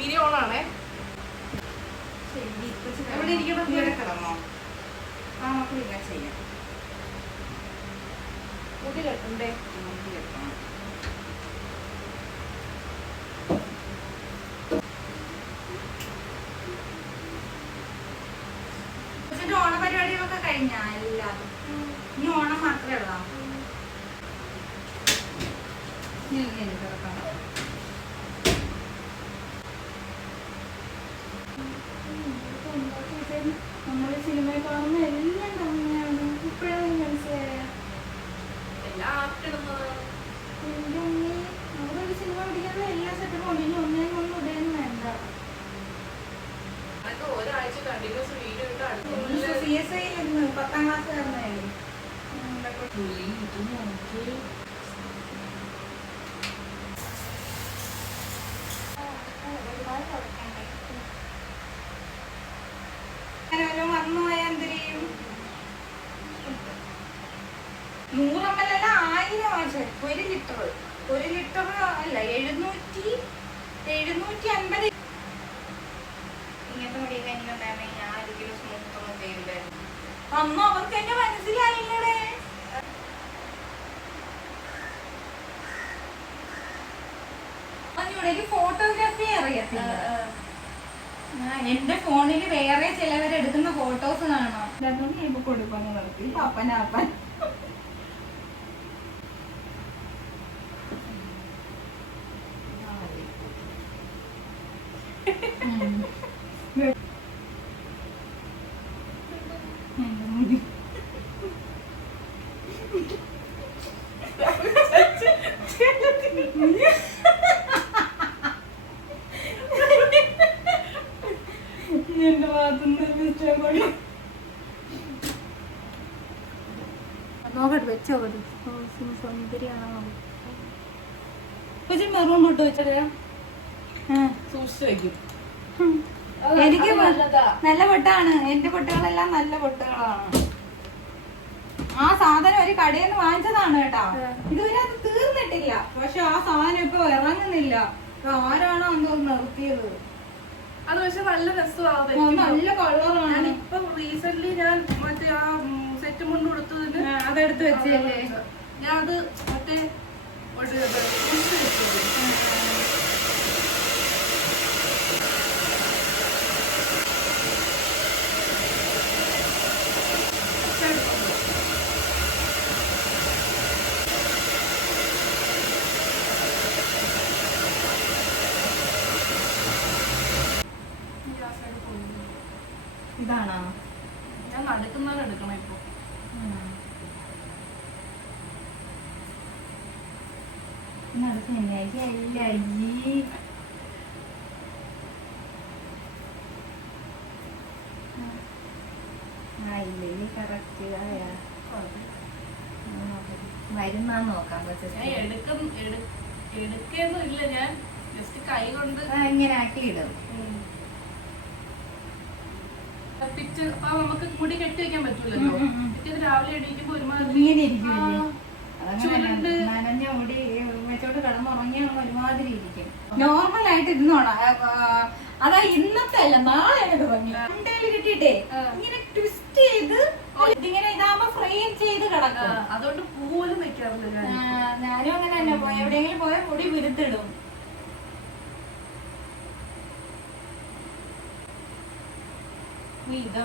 Video ഓണാണേ. എവിടെ ഇരിക്കണം? കിടന്നോ? നമുക്ക് പിന്നെ ചെയ്യാം. മുടി കെട്ടണ്ടേ? മുടി കെട്ടണം. ഓണപരിപാടികളൊക്കെ കഴിഞ്ഞാ എല്ലാതും. ഇനി ഓണം മാത്രമേ ഉള്ളൂ. നമ്മള് സിനിമയിൽ കാണുന്ന എല്ലാം കമ്മിയാണ്. ഇപ്പോഴാണ് മനസ്സിലായ എല്ലാം ആർട്ടിടുന്നതാണ്. നമ്മളൊരു സിനിമ പിടിക്കാനുള്ള എല്ലാ സെറ്റും ഉണ്ട്. ഇനി ഒന്നും ഇടയൊന്നും വേണ്ട. അതൊക്കെ ഒരാഴ്ച കണ്ടിന്യൂസ് വീഡിയോ ഇട്ട് അടുത്ത CSI 10ാം ക്ലാസ്സുകാരനായി. വന്നു പോയാൽ എന്ത് ചെയ്യും? 100 ml അല്ല 1000 ആവശ്യം. 1 ലിറ്റർ അല്ല 750. ഇങ്ങനത്തെ മുടിയൊക്കെ എനിക്കുണ്ടായിരുന്നെങ്കിൽ ഞാൻ ഒരിക്കലും സ്മൂത്ത് ഒന്നും ചെയ്യില്ലായിരുന്നു. അന്ന് അവർക്ക് എന്നെ മനസ്സിലായില്ലേ? ഫോട്ടോഗ്രാഫി അറിയത്തില്ല. എന്റെ ഫോണിൽ വേറെ ചിലവരെടുക്കുന്ന ഫോട്ടോസ് കാണാം. അതുകൊണ്ട് കൊടുക്കുന്നു നിർത്തി. അപ്പൻ എന്റെ ഭാഗത്തുനിന്ന് നോക്കട്ടെ വെച്ചോക്കട്ടെ. സൗന്ദര്യാണോ മെറൂൺ തൊട്ട് വെച്ചറിയാം. സൂക്ഷിച്ചു വയ്ക്കും. എനിക്ക് നല്ല പൊട്ടാണ്. എന്റെ പൊട്ടുകളെല്ലാം നല്ല പൊട്ടുകളാണ്. ആ സാധനം ഒരു കടയിൽ നിന്ന് വാങ്ങിച്ചതാണ് കേട്ടാ. ഇതുവരെ അത് തീർന്നിട്ടില്ല. പക്ഷെ ആ സാധനം ഇപ്പൊ ഇറങ്ങുന്നില്ല. ആരാണോ എന്തോ നിർത്തിയത്. അത് പക്ഷെ നല്ല രസമാവും. നല്ല കളറാണ്. ഇപ്പൊ റീസെന്റ് ഞാൻ മറ്റേ ആ സെറ്റ് മുണ്ട് കൊടുത്തതിന് അതെടുത്ത് വെച്ചല്ലേ. ഞാൻ അത് മറ്റേ ഇതാണോ? ഞാൻ നടക്കുന്നവരെ എടുക്കണം ഇപ്പൊ. വരുന്നാന്ന് നോക്കാം. എടുക്കൊന്നും ഇല്ല. ഞാൻ ജസ്റ്റ് കൈ കൊണ്ട് ഇങ്ങനെ ആക്കി ഇടും. നമുക്ക് മുടി കെട്ടി വെക്കാൻ പറ്റൂലല്ലോ. പിറ്റേന്ന് രാവിലെ എണീക്കുമ്പോ ഒരുമാതിരി നനഞ്ഞ മുടി വെച്ചോട്ട് കിടന്നുറങ്ങിയ ഒരുമാതിരി ഇരിക്കും. നോർമൽ ആയിട്ട് ഇരുന്നോണം. അതാ ഇന്നത്തെ അല്ല നാളെയാണ് തുടങ്ങി. കിട്ടിയിട്ടേ ഇങ്ങനെ ട്വിസ്റ്റ് ചെയ്ത് ഇതിങ്ങനെ ഇതാകുമ്പോ ഫ്രെയിം ചെയ്ത് കിടക്കും. അതുകൊണ്ട് പൂവലും വെക്കാറില്ല. ഞാനും അങ്ങനെ തന്നെ. എവിടെയെങ്കിലും പോയ മുടി വിരുത്തിടും. ഇതാ